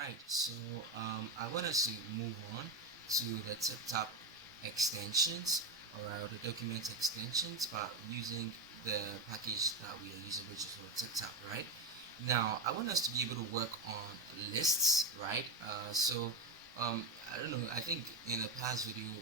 Alright, so I want us to move on to the TipTap extensions or the document extensions by using the package that we are using, which is for TipTap, right? Now, I want us to be able to work on lists, right? I don't know, I think in the past video,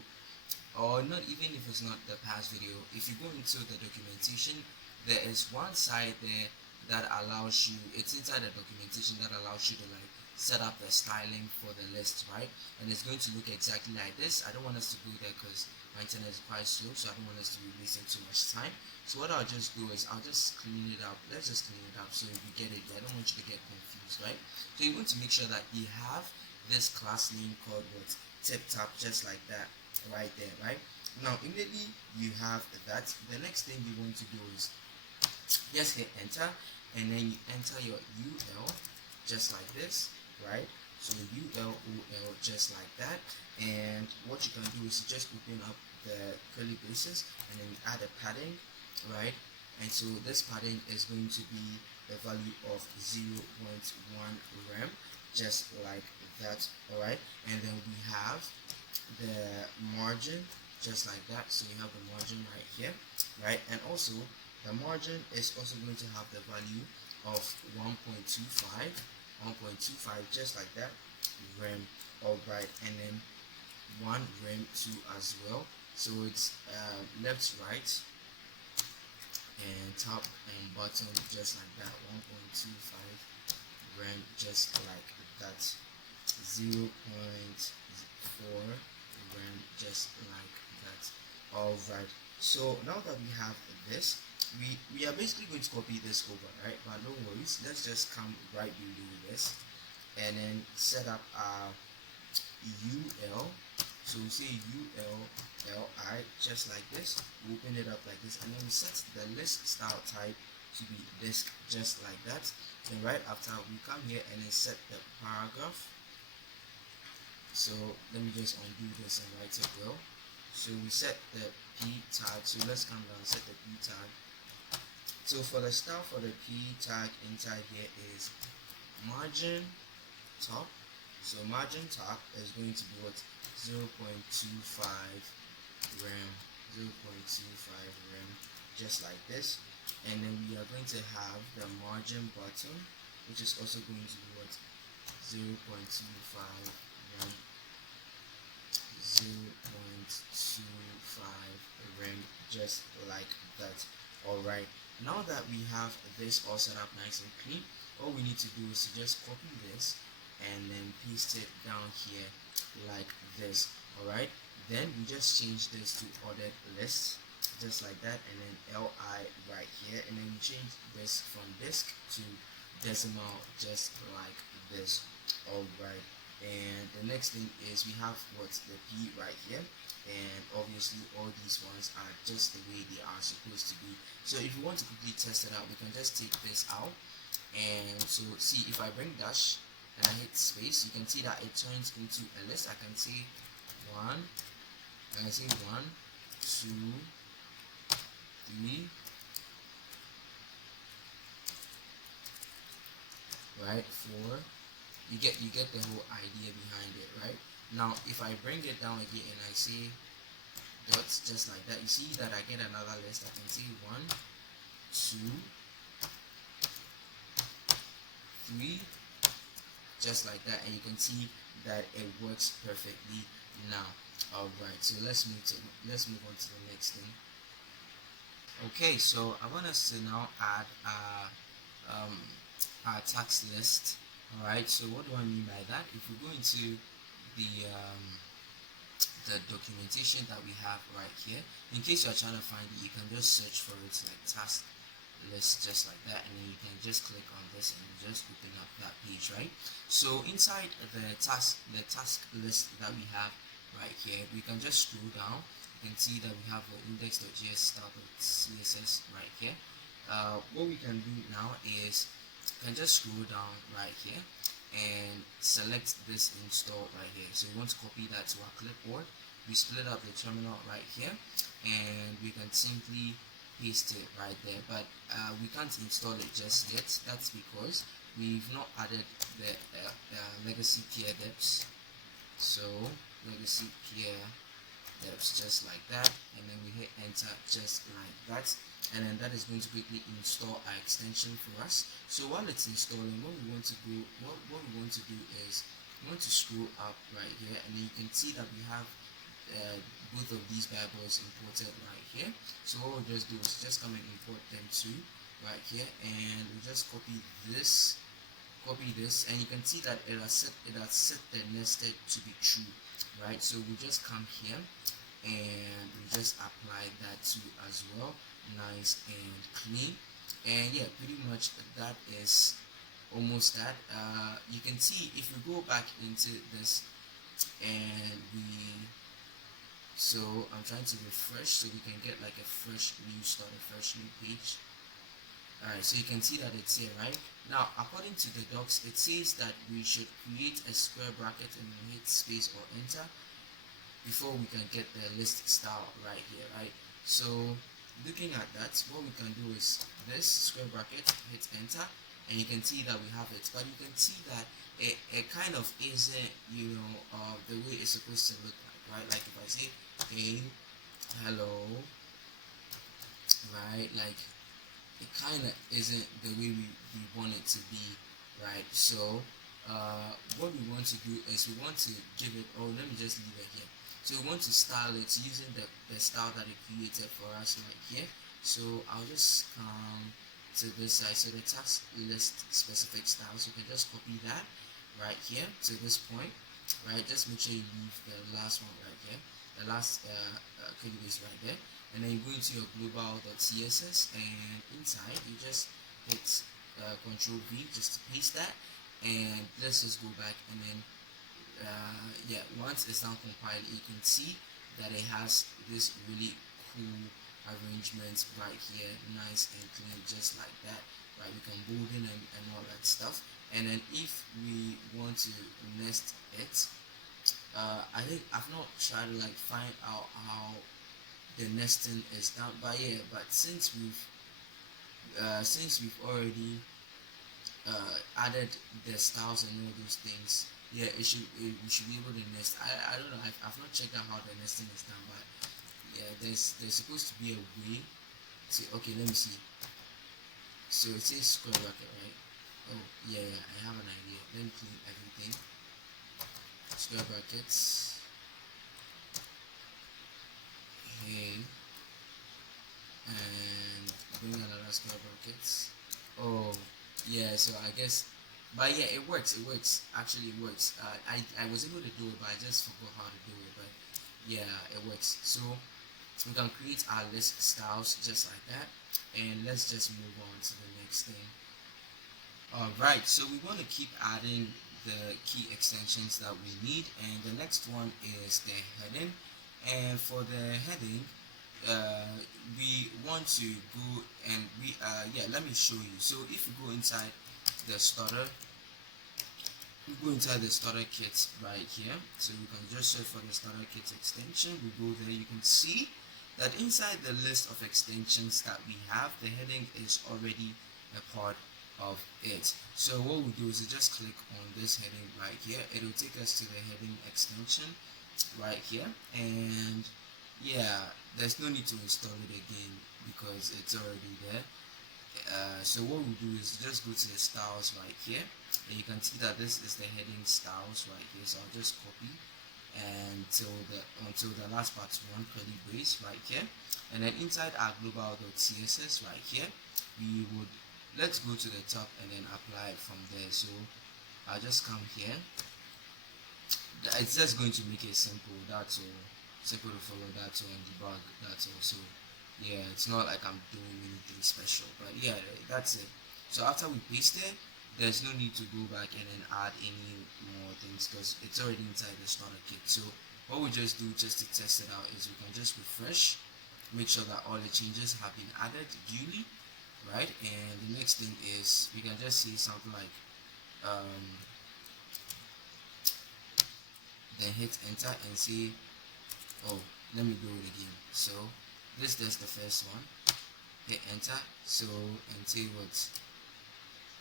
or not even if it's not the past video, if you go into the documentation, there is one side there that allows you, it's inside the documentation that allows you to like set up the styling for the list, right? And it's going to look exactly like this. I don't want us to go there because my internet is quite slow, so I don't want us to be wasting too much time. So what I'll just do is I'll just clean it up. Let's just clean it up so you get it. I don't want you to get confused, right? So you want to make sure that you have this class name called what? TipTap, just like that right there, right? Now immediately you have that. The next thing you want to do is just hit enter, and then you enter your UL just like this, right? So ULOL just like that. And what you can do is you just open up the curly braces and then you add a padding, right? And so this padding is going to be a value of 0.1 rem, just like that. All right, and then we have the margin just like that. So you have the margin right here, right? And also the margin is also going to have the value of 1.25 just like that rem. All right, and then 1 rem 2 as well. So it's left, right, and top and bottom just like that. 1.25 rem just like that. 0.4 rem just like that. All right, so now that we have this, we are basically going to copy this over, right? But no worries, let's just come right below this and then set up our UL. So we say ULLI just like this. We open it up like this, and then we set the list style type to be disk just like that. Then right after, we come here and then set the paragraph. So let me just undo this and write it well. So we set the p tag. So let's come down, set the p tag. So for the style for the p tag inside here is margin top. So margin top is going to be what? 0.25 rem, 0.25 rem, just like this. And then we are going to have the margin bottom, which is also going to be what? 0.25 rem, 0.25 rem, just like that. Alright, now that we have this all set up nice and clean, all we need to do is to just copy this and then paste it down here like this. Alright, then we just change this to ordered list just like that, and then li right here, and then we change this from disk to decimal just like this. Alright, and the next thing is we have what's the p right here, and obviously all these ones are just the way they are supposed to be. So if you want to quickly test it out, we can just take this out, and so see, if I bring dash and I hit space, you can see that it turns into a list. I can say 1, and I say 1, 2, 3, right, 4. You get the whole idea behind it, right? Now if I bring it down again and I say dots just like that, you see that I get another list. I can say 1, 2, 3, just like that, and you can see that it works perfectly now. Alright, so let's move on to the next thing. Okay, so I want us to now add our tax list. Alright, so what do I mean by that? If we go into the documentation that we have right here, in case you're trying to find it, you can just search for it like task list just like that, and then you can just click on this and just open up that page, right? So inside the task list that we have right here, we can just scroll down. You can see that we have the index.js style.css right here. What we can do now is you can just scroll down right here and select this install right here. So we want to copy that to our clipboard. We split up the terminal right here, and we can simply paste it right there, but we can't install it just yet. That's because we've not added the legacy care depths. So legacy care depths, just like that, and then we hit enter just like that, and then that is going to quickly install our extension for us. So while it's installing, what we want to do is we want to scroll up right here, and then you can see that we have both of these Bibles imported right here. So what we'll just do is just come and import them too right here, and we just copy this, and you can see that it has set the nested to be true, right? So we just come here and we just apply that too as well, nice and clean. And yeah, pretty much that is almost that. You can see if we go back into this and so I'm trying to refresh so we can get like a fresh new start, a fresh new page. Alright, so you can see that it's here, right? Now, according to the docs, it says that we should create a square bracket and hit space or enter before we can get the list style right here, right? So, looking at that, what we can do is this square bracket, hit enter, and you can see that we have it. But you can see that it kind of isn't, the way it's supposed to look like, right? Like if I say, hey, hello, right? Like, it kind of isn't the way we want it to be, right? So what we want to do is we want to give it, let me just leave it here. So we want to style it using the style that it created for us right here. So I'll just come to this side, so the task list specific style, so you can just copy that right here to this point, right? Just make sure you leave the last one right here, the last curly brace right there, and then you go into your global.css, and inside you just hit Control V just to paste that, and let's just go back, and then yeah, once it's now compiled, you can see that it has this really cool arrangements right here, nice and clean, just like that, right? We can bold in and all that stuff. And then if we want to nest it, I think I've not tried to like find out how the nesting is done, but yeah, but since we've already added the styles and all those things, yeah, we should be able to nest. I don't know, I've not checked out how the nesting is done, but yeah, there's supposed to be a way to, okay, let me see. So it says square bracket, right? Oh yeah, I have an idea. Let me clean everything. Square brackets, hey, and bring another square brackets. Oh yeah, so I guess, but yeah, it works, actually it works. I was able to do it, but I just forgot how to do it. But yeah, it works. So we can create our list styles just like that, and let's just move on to the next thing. Alright, so we want to keep adding the key extensions that we need, and the next one is the heading. And for the heading, we want to go and let me show you. So if you go inside the starter, kit right here, so you can just search for the starter kit extension. We go there, you can see that inside the list of extensions that we have, the heading is already a part of it. So what we do is we just click on this heading right here. It will take us to the heading extension right here, and yeah, there's no need to install it again because it's already there. So what we do is just go to the styles right here, and you can see that this is the heading styles right here. So I'll just copy until the last part, one curly brace right here, and then inside our global.css right here, let's go to the top and then apply it from there. So I'll just come here. It's just going to make it simple, that's all. Simple to follow, that's all, and debug, that's all. So yeah, it's not like I'm doing anything special, but yeah, that's it. So after we paste it, there's no need to go back and then add any more things because it's already inside the starter kit. So what we just do just to test it out is we can just refresh, make sure that all the changes have been added duly, right? And the next thing is we can just say something like then hit enter and say, oh, let me do it again. So this is the first one, hit enter, so and say what,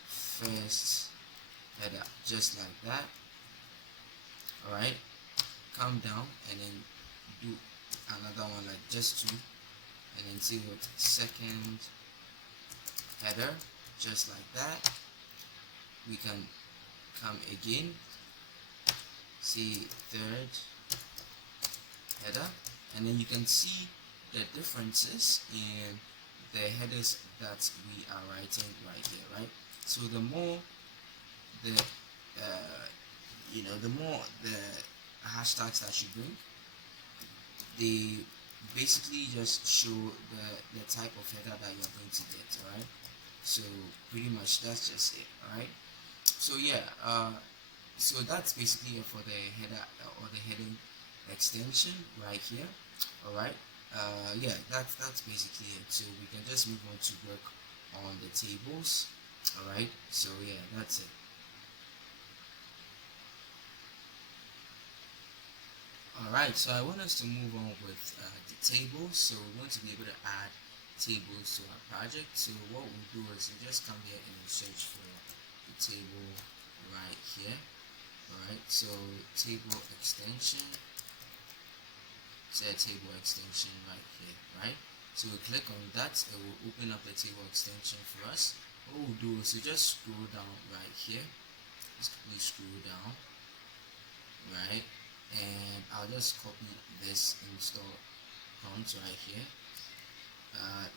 first header, just like that. Alright, come down and then do another one like just two, and then see what second header, just like that. We can come again, see third header, and then you can see the differences in the headers that we are writing right here, right? So the more the the more the hashtags that you bring, they basically just show the type of header that you're going to get. All right, so pretty much that's just it. All right, so yeah, so that's basically it for the header or the heading extension right here. All right, yeah, that's basically it. So we can just move on to work on the tables. All right, so yeah, that's it. Alright, so I want us to move on with the tables. So we want to be able to add tables to our project. So what we'll do is we'll just come here and we'll search for the table right here. Alright, so table extension, say table extension right here, right? So we click on that, it will open up the table extension for us. What we'll do is we just scroll down right here. Just quickly scroll down, right? And I'll just copy this install prompt right here.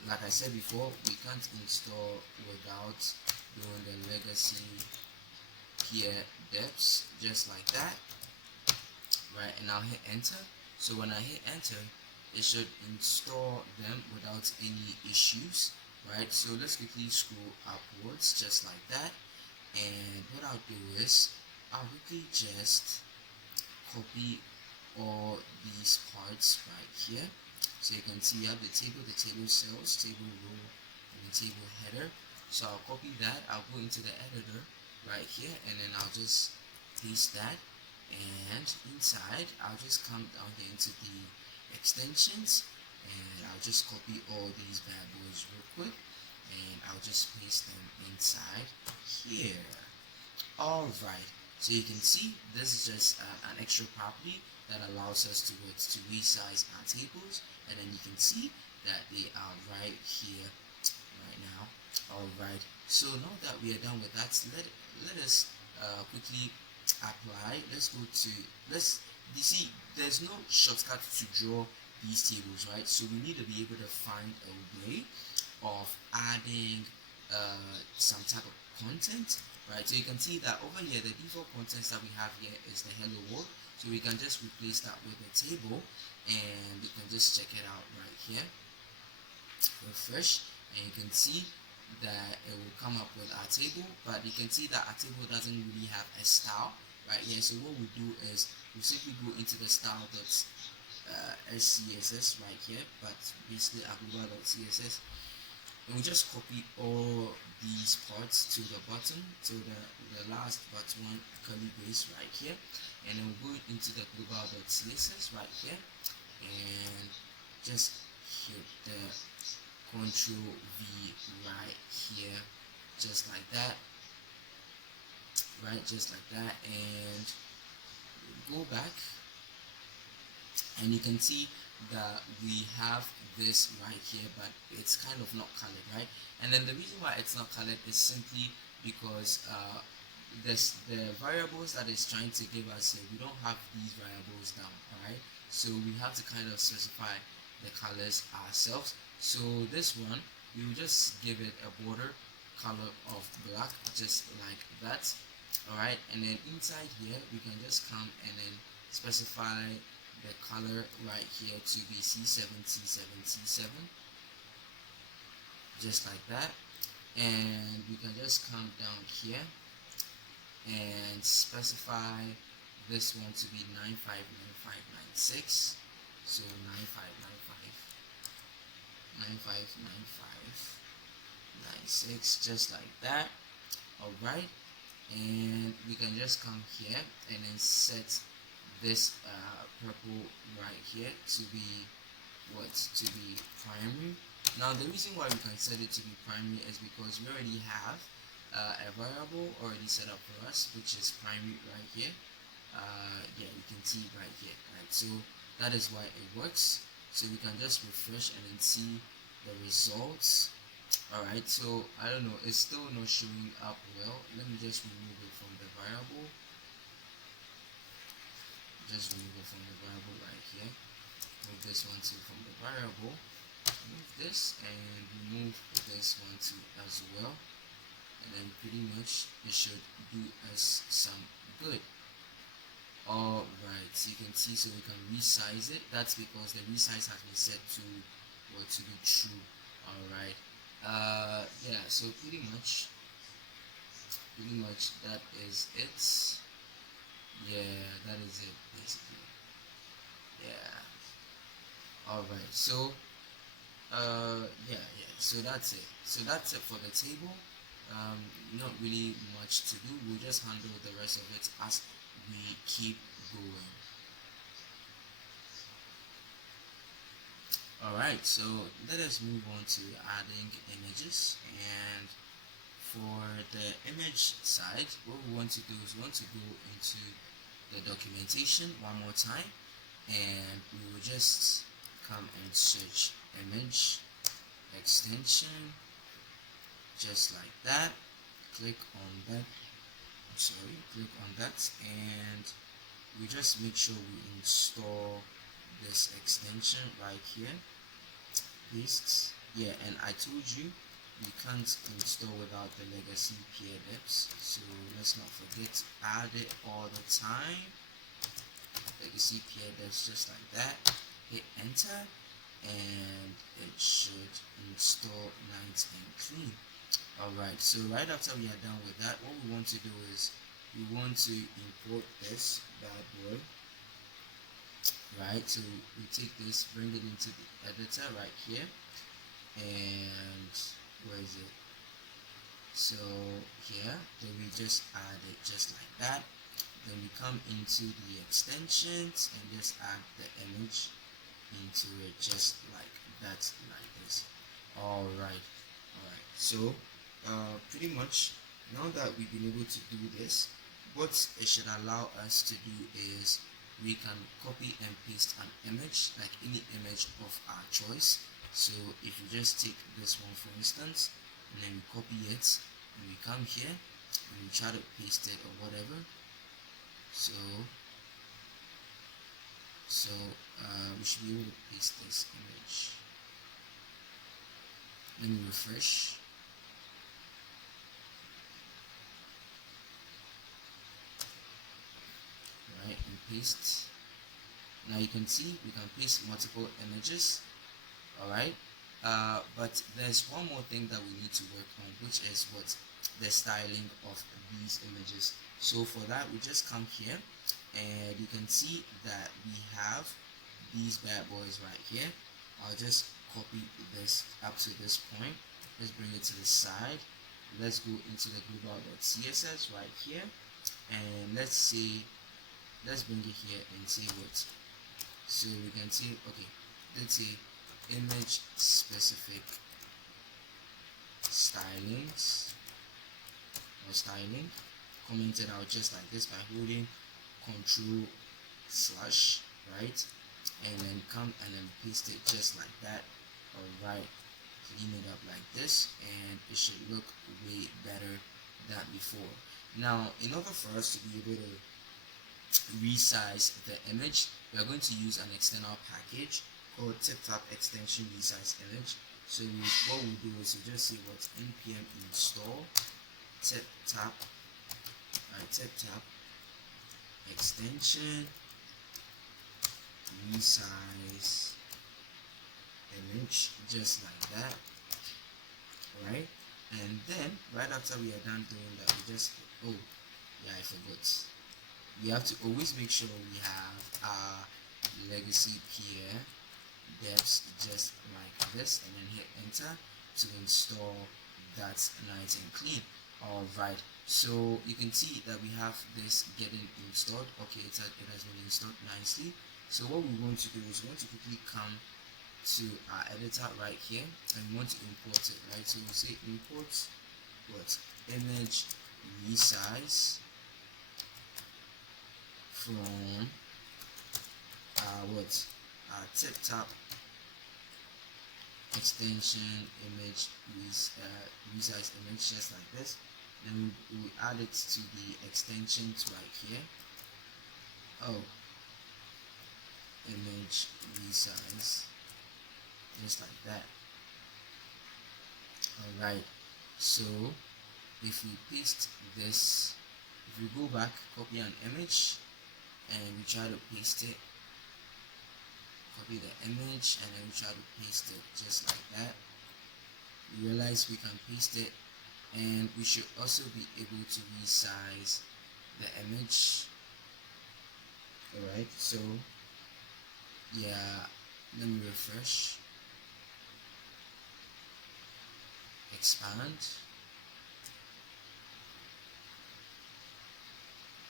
Like I said before, we can't install without doing the legacy here deps, just like that, right? And I'll hit enter. So when I hit enter, it should install them without any issues, right? So let's quickly scroll upwards, just like that. And what I'll do is I'll quickly just copy all these parts right here. So you can see you have the table cells, table row, and the table header. So I'll copy that, I'll go into the editor right here, and then I'll just paste that, and inside I'll just come down here into the extensions, and I'll just copy all these bad boys real quick, and I'll just paste them inside here. Alright, so you can see this is just an extra property that allows us to resize our tables, and then you can see that they are right here right now. Alright, so now that we are done with that, let us quickly apply. Let's go to, you see there's no shortcut to draw these tables, right? So we need to be able to find a way of adding some type of content, right? So you can see that over here the default contents that we have here is the hello world, so we can just replace that with a table, and you can just check it out right here. Refresh, and you can see that it will come up with our table, but you can see that our table doesn't really have a style right here. So what we do is we simply go into the style.scss right here, but basically abuba.css, and we just copy all these parts to the bottom, to the last but one curly brace right here, and then we'll go into the global.css right here, and just hit the Control V right here, just like that, right, just like that, and go back, and you can see that we have this right here, but it's kind of not colored, right? And then the reason why it's not colored is simply because the variables that it's trying to give us here, we don't have these variables down, alright? So we have to kind of specify the colors ourselves. So this one, we will just give it a border color of black, just like that, alright? And then inside here, we can just come and then specify the color right here to be C7, C7, C7, just like that. And we can just come down here and specify this one to be 959596, so 959596, just like that. Alright, and we can just come here and then set this purple right here to be primary. Now the reason why we can set it to be primary is because we already have a variable already set up for us, which is primary right here. yeah, you can see right here, right? So that is why it works. So we can just refresh and then see the results. Alright, so I don't know, it's still not showing up well. Let me just remove it from the variable. Just remove it from the variable right here. Move this one too from the variable. Remove this and remove this one too as well. And then pretty much it should do us some good. Alright, so you can see, so we can resize it. That's because the resize has been set to what, to be true. Alright, yeah, so pretty much that is it. Yeah, that is it basically. Yeah. Alright, so yeah, so that's it. So that's it for the table. Not really much to do. We'll just handle the rest of it as we keep going. Alright, so let us move on to adding images. And for the image side, what we want to do is we want to go into the documentation one more time, and we will just come and search image extension just like that. Click on that, click on that, and we just make sure we install this extension right here. Paste. Yeah, and I told you we can't install without the legacy PLFs, so let's not forget, add it all the time. Legacy PLFs just like that. Hit enter and it should install nice and clean. Alright, so right after we are done with that, what we want to do is we want to import this bad boy. Right, so we take this, bring it into the editor right here, and where is it? So here, then we just add it just like that. Then we come into the extensions and just add the image into it just like that, like this. Alright, so pretty much now that we've been able to do this, what it should allow us to do is we can copy and paste an image, like any image of our choice. So if you just take this one for instance, and then we copy it, and we come here and we try to paste it or whatever. So we should be able to paste this image. Let me refresh. Right, and paste. Now you can see we can paste multiple images. Alright, but there's one more thing that we need to work on, which is what, the styling of these images. So for that, we just come here and you can see that we have these bad boys right here. I'll just copy this up to this point. Let's bring it to the side. Let's go into the global.css right here, and let's bring it here and see what. So we can see, okay, let's say image specific stylings or styling, commented out just like this by holding Control/, right, and then come and then paste it just like that. Alright, clean it up like this and it should look way better than before. Now in order for us to be able to resize the image, we are going to use an external package called TipTap extension resize image. So what we'll do is we just say what npm install TipTap extension resize image just like that. Right, and then right after we are done doing that, we just, oh yeah, I forgot, we have to always make sure we have our legacy peer depths just like this, and then hit enter to install that nice and clean. Alright, so you can see that we have this getting installed. Okay, it has been installed nicely. So what we want to do is we want to quickly come to our editor right here and we want to import it, right? So we say import what, image resize from what tip top extension image resize image, just like this. Then we add it to the extensions right here. Oh, image resize, just like that. Alright, so if we paste this, if we go back, copy an image and we try to paste it, copy the image and then we try to paste it just like that, we realize we can paste it, and we should also be able to resize the image. Alright, so yeah, let me refresh, expand,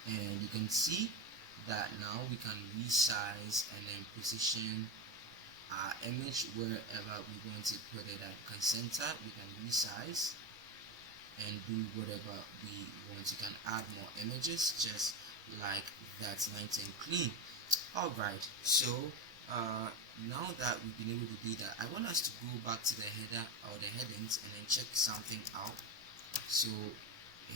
and you can see that now we can resize and then position our image wherever we want to put it at. We can center, we can resize and do whatever we want. You can add more images just like that, nice and clean. Alright, so now that we've been able to do that, I want us to go back to the header or the headings and then check something out. So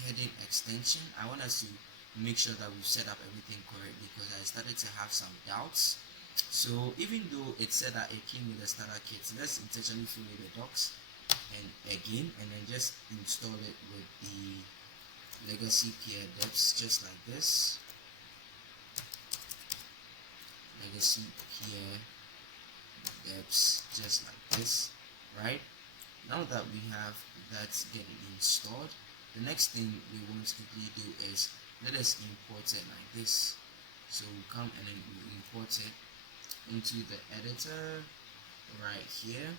heading extension, I want us to make sure that we've set up everything correctly, because I started to have some doubts. So even though it said that it came with a starter kit, let's intentionally follow the docs and again, and then just install it with the legacy peer depths, just like this. Legacy peer depths, just like this. Right, now that we have that getting installed, the next thing we want to quickly do is let us import it like this. So we come and then we import it into the editor right here,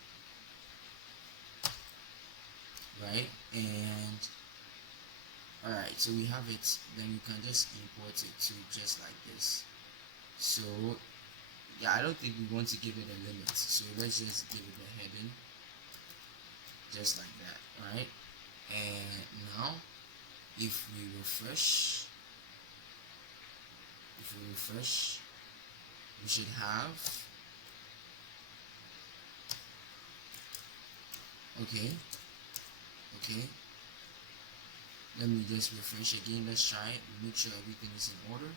right? And alright, so we have it, then we can just import it to just like this. So yeah, I don't think we want to give it a limit, so let's just give it a heading just like that. Right, and now if we refresh, we should have, okay, let me just refresh again, let's try it, make sure everything is in order.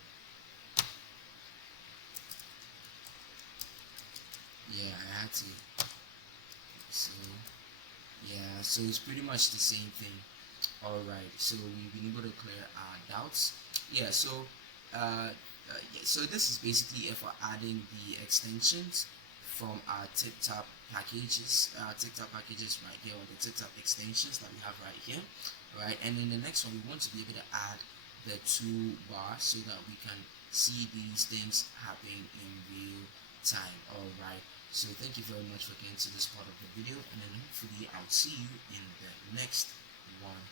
Yeah, I had to, so yeah, so it's pretty much the same thing. Alright, so we've been able to clear our doubts. Yeah, so so this is basically it for adding the extensions from our tip-top packages, right here, or the tip-top extensions that we have right here. Right, and in the next one we want to be able to add the toolbar so that we can see these things happening in real time. Alright, so thank you very much for getting to this part of the video, and then hopefully I'll see you in the next one.